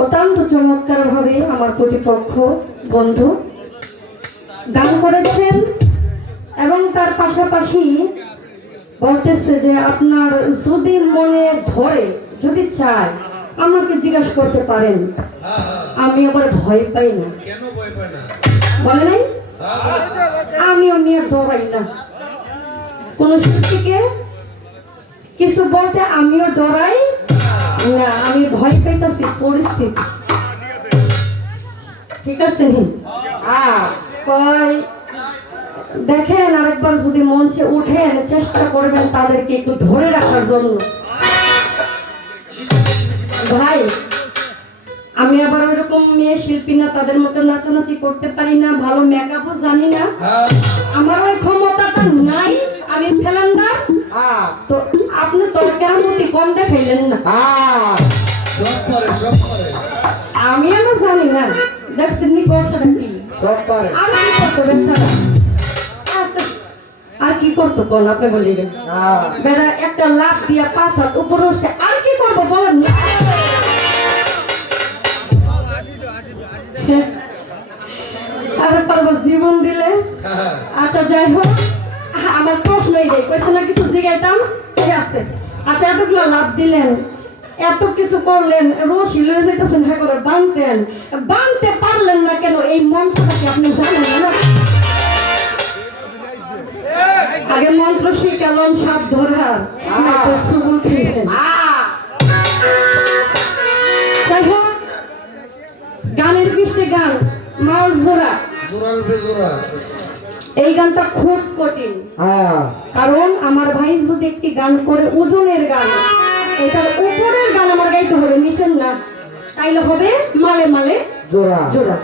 অত্যন্ত চমৎকার ভাবে আমার প্রতিপক্ষ বন্ধু গান করেছেন এবং তার পাশাপাশি বলতেছে যে আপনার যদি মনে ধরে যদি চায় আমাকে জিজ্ঞাসা করতে পারেন, আমি আবার ভয় পাই না। কেন ভয় পায় না? বলে নাই আমিও নিয়ে ডরাই না, কোন শিল্পীকে কিছু বলতে আমিও ডরাই না, আমি ভয় পাইতেছি পরিস্থিতি। ঠিক আছে নি? কয় দেখেন আরেকবার যদি মঞ্চে উঠেন চেষ্টা করবেন তাদেরকে একটু ধরে রাখার জন্য। ভাই আমি আবার ওইরকম মেয়ে শিল্পী না, তাদের মতো নাচানাচি করতে পারি না, ভালো মেকআপও জানি না, আমার ওই ক্ষমতাটা নাই, আমি ফেলেন্ডার। তো আপনি তোর কেরামতি কম দেখাইলেন না। আমি আমার জানি না, দেখছেন নি করছেটা কি আর কি করতো বেচারা, আর কি করতো কোন আপনি বলিলেন বেড়া একটা লাভ দিয়া 5 হাত উপরে উঠছে, আর কি করবো বলেন না। আর পারবো জীবন দিলে। আচ্ছা যাই হোক, আমার প্রশ্ন এইটাই, কোয়েশ্চেন না কিছু জিজ্ঞাইতাম ঠিক আছে। আচ্ছা এতগুলো লাভ দিলেন, এত কিছু করলেন, রশি লয়ে যাইতেছেন, হ্যাঁ করে বানতেন, বানতে পারলেন না কেন? এই মন্ত্রটা কি আপনি জানেন না? আগে মন্ত্র শিখালাম সাপ ধরার, সুবুল খেয়েছেন। যাই হোক, গানের বৃষ্টি গান মাছ ধরা, এই গানটা খুব কঠিন, কারণ আমার ভাই যদি একটি গান করে ওজনের গান, এটার উপরের গান আমার গাইতে হবে, নিচের না, তাইলে হবে মালে মালে জোড়া জোড়া।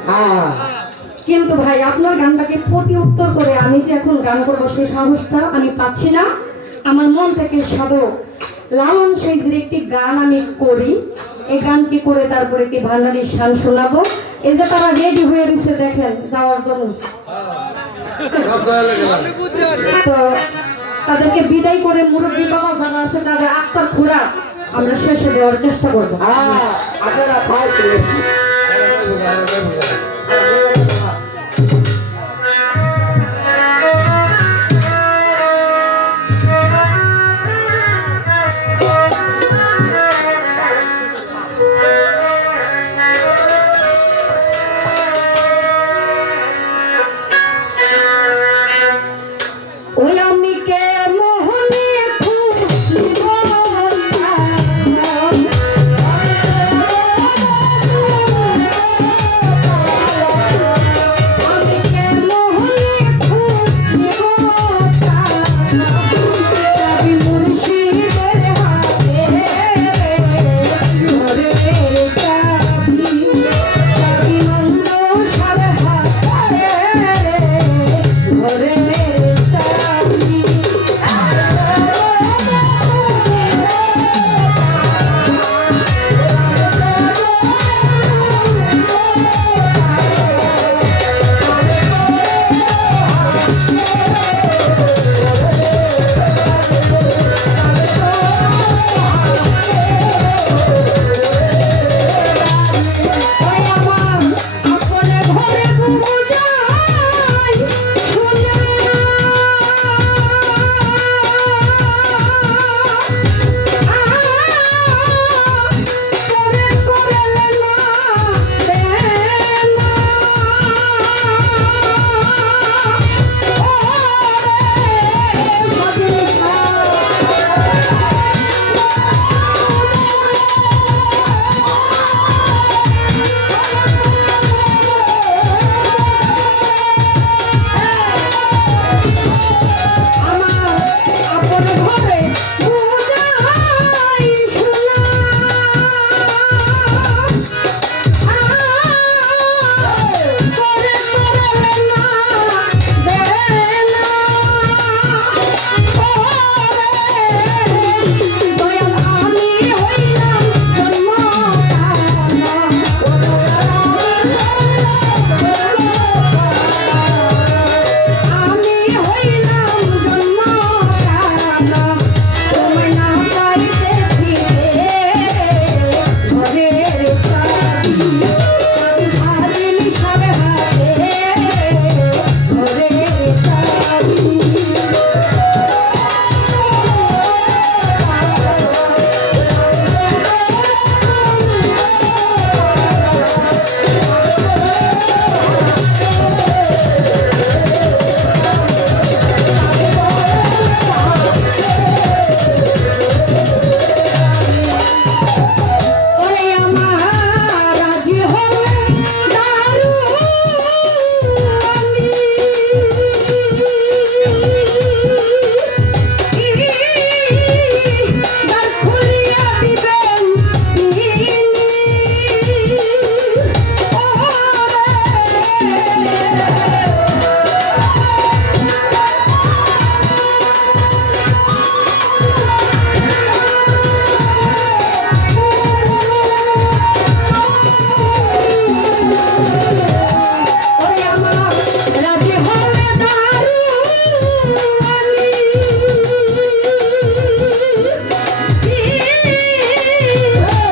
কিন্তু ভাই আপনার গানটাকে প্রতি উত্তর করে আমি যে এখন গান করবো সেই সাহসটা আমি পাচ্ছি না। আমার মন থেকে সাধক লালন সাইজের একটি গান আমি করি, এই গানটি করে তারপরে একটি ভান্ডারির শান শোনাবো। এই যে তারা রেডি হয়ে রয়েছে দেখেন যাওয়ার জন্য, তো তাদেরকে বিদায় করে মুরব্বী বাবা যারা আছে তাদের আত্মার খোরাক আমরা শেষে দেওয়ার চেষ্টা করবো।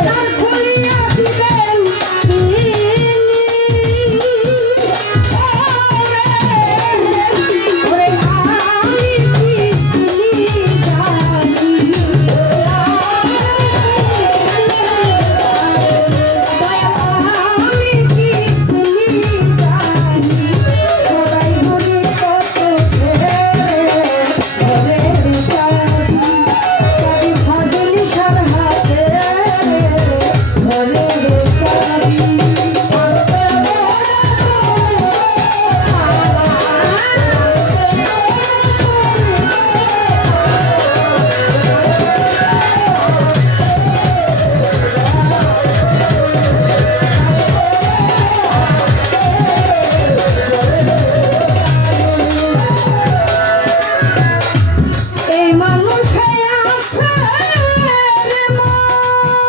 তার খুলিয়া দিবেন ওরে আমি কি জানি আমি কি জানি সবাই বলি কত ঘরে চাবি চাবি ফজলি সার হাতে ঘরে চাবি এই মানুষে আছে রে মন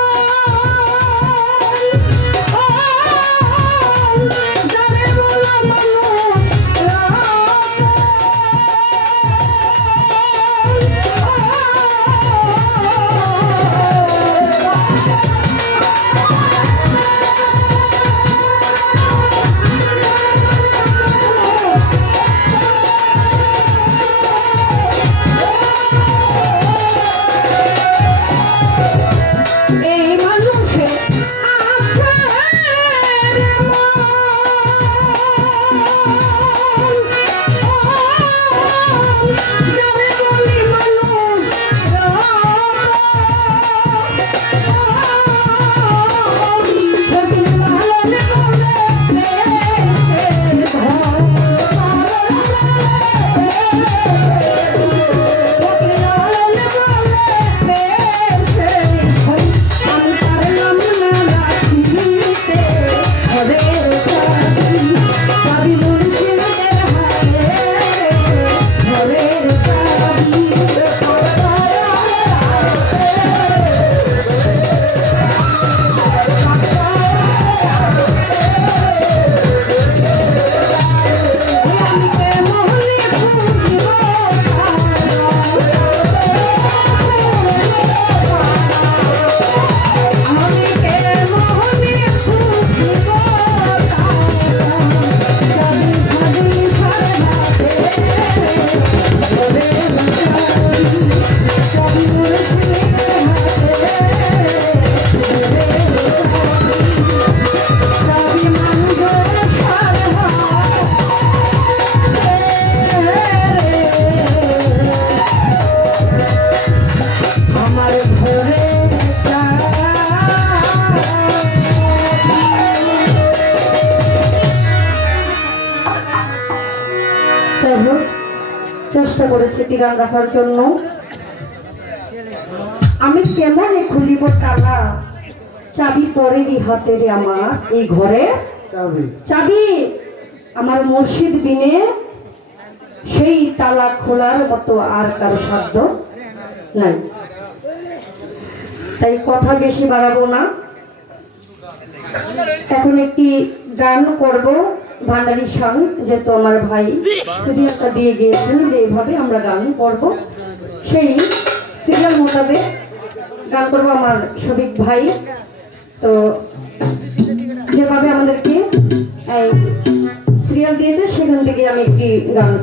যারে বলা এই মানুষে আছে রে মন যারে বলি মানুষ সেদিন লালনে আমি পারলাম না রাখিতে ঘরের চাবি মুর্শিদের হাতে ঘরের চাবি আমি কেমন খুঁজিব আমি কেমন খুঁজিব চাবি ফজলি সার হাতে ঘরের চাবি চাবি মুর্শিদের হাতে ঘরের চাবি মানুষের সার আমার ঘরে যাই হোক চেষ্টা করেছি একটি গান রাখার জন্য আমি কেমন খুলিব তালা চাবি পরেরই হাতে রে আমার এই ঘরে চাবি চাবি আমার মুর্শিদ বিনে সেই তালা খোলার মতো আর কারো সাধ্য নাই তাই কথা বেশি বাড়াবো না এখন একটি গান করব ভান্ডারি সং যেহেতু আমার ভাই সিরিয়ালটা দিয়ে গিয়েছেন যে এইভাবে আমরা গান করব সেই সিরিয়াল মোতাবেক গান করবো আমার সবিক ভাই তো যেভাবে আমাদেরকে এই সিরিয়াল দিয়েছে সেখান থেকে আমি একটি গান